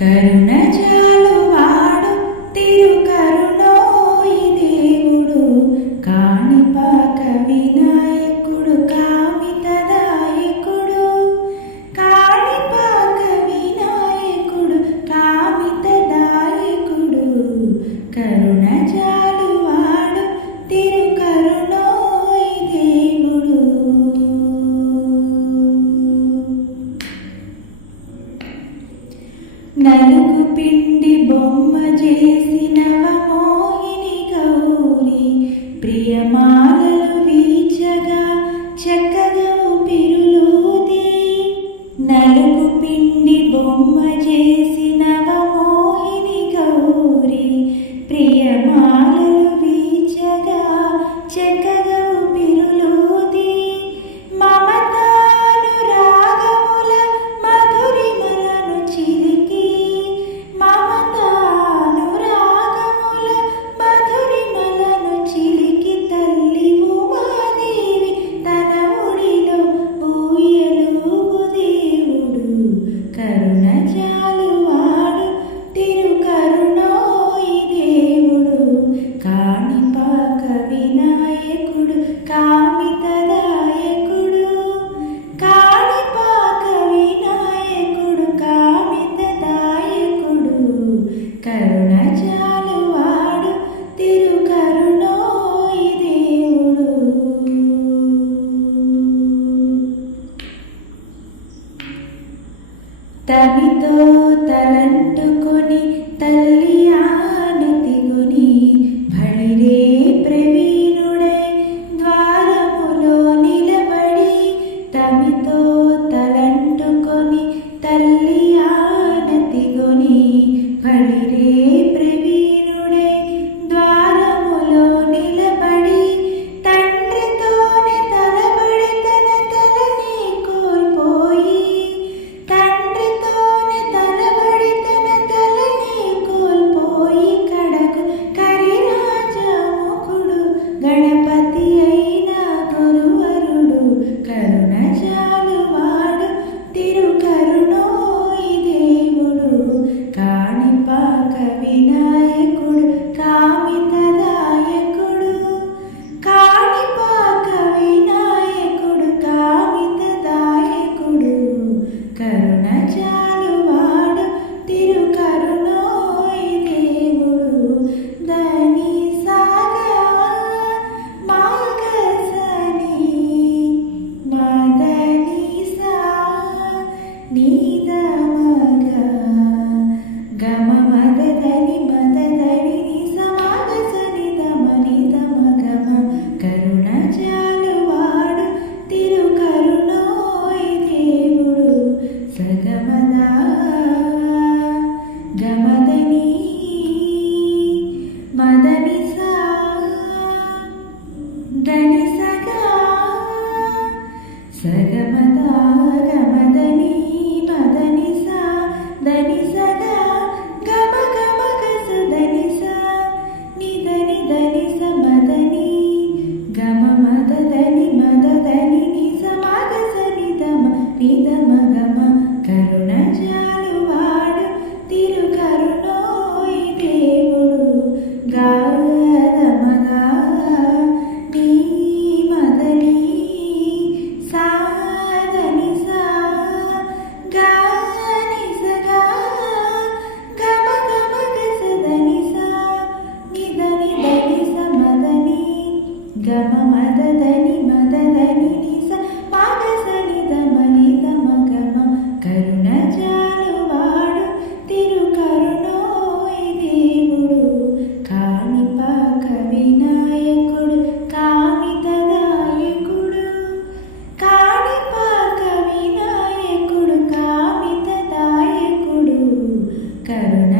కరుణ చాలువాడు తిరుకరుణోయి దేవుడు కాణిపాక వినాయకుడు కామితదాయకుడు కాణిపాక వినాయకుడు కామితదాయకుడు కరుణ చాలువాడు తిరుకరుణోయి దేవుడు. నలుగు పిండి బొమ్మ చేసినవ మోహిని గౌరి ప్రియమాలలు వీచగా చక్కగా పిరులూది. నలుగు పిండి బొమ్మ చేసినవ మోహిని గౌరి ప్రియమాలలు వీచగా చక్కగా పిరులూది. కరుణ చాలువాడు తిరుకరుణోయి దేవుడు కాణిపాక వినాయకుడు కామితదాయకుడు కాణిపాక వినాయకుడు కామితదాయకుడు కరుణ చాలువాడు తిరుకరుణోయి దేవుడు. తమితో తలంటుకొని తల్లి ఆనతిగుని భళిరే ప్రవీణుడే ద్వారములో నిలబడి. తమితో తలంటుకొని తల్లి ఆనతిగుని భళిరే ప్రవీణుడే ద్వారములో నిలబడి. తండ్రితోనే తలబడి తన తలని కోల్పోయి గణపతి అయిన గురువరుడు కరుణ చాలువాడు తిరుకరుణోయి దేవుడు కాణిపాక వినాయకుడు కామితదాయకుడు కాణిపాక వినాయకుడు కామితదాయకుడు కరుణ చాలువాడు తిరుకరుణోయి దేవుడు. దని గమ మదని మదని సమాగ సని దమని దమ గమ కరుణ చాలువాడు తిరుకరుణోయి దేవుడు సగమదా గమదని మదని సా దని సగా సగమదా గమదని మదని సా దని సగా గమ గమ గస దని సా నిదని దని స మదని గమ మదని మదని ని సమాగ సని దమ నిదమ గమ కరుణ చాలువాడు తిరుకరుణోయి దేవుడు గాదమగా నీ మదని సాదని సా గాని సగా గమ గమ గస దని సా నిదని దని స మదని గమ మదని మదని ని స మాగ సని దమ నిదమ గమ కరుణ చాలువాడు తిరుకరుణోయి దేవుడు కాణిపాక వినాయకుడు కామితదాయకుడు కాణిపాక వినాయకుడు కామితదాయకుడు కరుణ